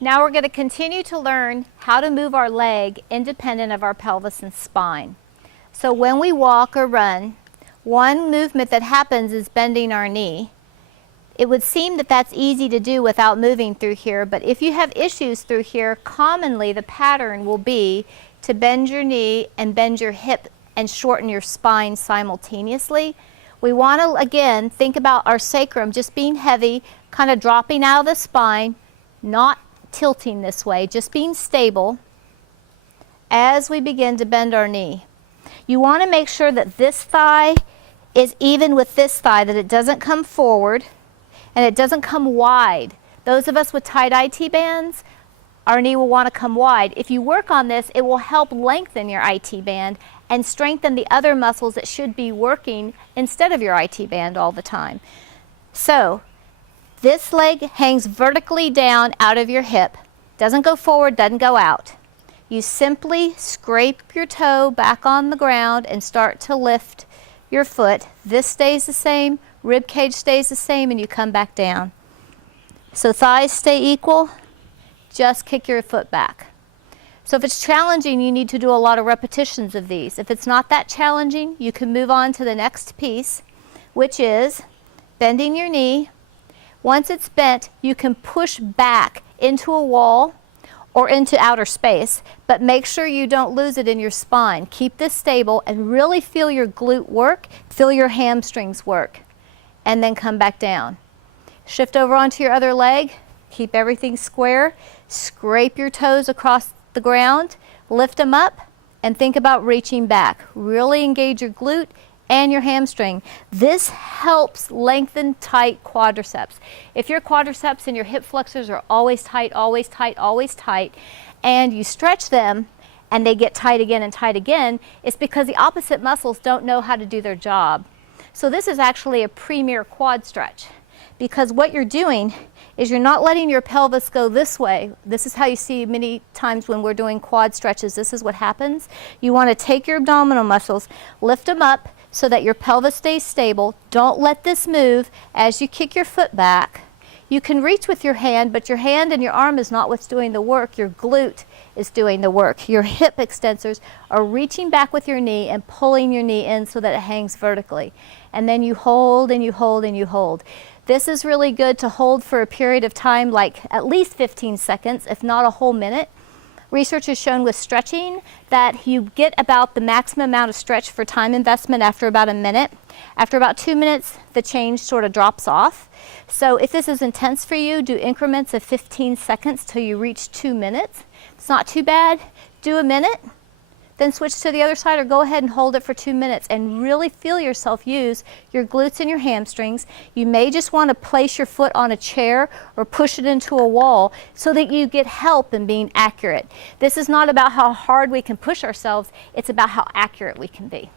Now we're going to continue to learn how to move our leg independent of our pelvis and spine. So when we walk or run, one movement that happens is bending our knee. It would seem that that's easy to do without moving through here, but if you have issues through here, commonly the pattern will be to bend your knee and bend your hip and shorten your spine simultaneously. We want to, again, think about our sacrum just being heavy, kind of dropping out of the spine, not tilting this way, just being stable as we begin to bend our knee. You want to make sure that this thigh is even with this thigh, that it doesn't come forward and it doesn't come wide. Those of us with tight IT bands, our knee will want to come wide. If you work on this, it will help lengthen your IT band and strengthen the other muscles that should be working instead of your IT band all the time. So this leg hangs vertically down out of your hip. Doesn't go forward, doesn't go out. You simply scrape your toe back on the ground and start to lift your foot. This stays the same, rib cage stays the same, and you come back down. So thighs stay equal, just kick your foot back. So if it's challenging, you need to do a lot of repetitions of these. If it's not that challenging, you can move on to the next piece, which is bending your knee. Once it's bent, you can push back into a wall or into outer space, but make sure you don't lose it in your spine. Keep this stable and really feel your glute work, feel your hamstrings work, and then come back down. Shift over onto your other leg, keep everything square, scrape your toes across the ground, lift them up, and think about reaching back. Really engage your glute and your hamstring. This helps lengthen tight quadriceps. If your quadriceps and your hip flexors are always tight, always tight, always tight, and you stretch them and they get tight again and tight again, it's because the opposite muscles don't know how to do their job. So this is actually a premier quad stretch, because what you're doing is you're not letting your pelvis go this way. This is how you see many times when we're doing quad stretches. This is what happens. You want to take your abdominal muscles, lift them up so that your pelvis stays stable. Don't let this move as you kick your foot back. You can reach with your hand, but your hand and your arm is not what's doing the work. Your glute is doing the work. Your hip extensors are reaching back with your knee and pulling your knee in so that it hangs vertically. And then you hold and you hold and you hold. This is really good to hold for a period of time, like at least 15 seconds, if not a whole minute. Research has shown with stretching that you get about the maximum amount of stretch for time investment after about a minute. After about 2 minutes, the change sort of drops off. So if this is intense for you, do increments of 15 seconds till you reach 2 minutes. It's not too bad. Do a minute, then switch to the other side, or go ahead and hold it for 2 minutes and really feel yourself use your glutes and your hamstrings. You may just want to place your foot on a chair or push it into a wall so that you get help in being accurate. This is not about how hard we can push ourselves, it's about how accurate we can be.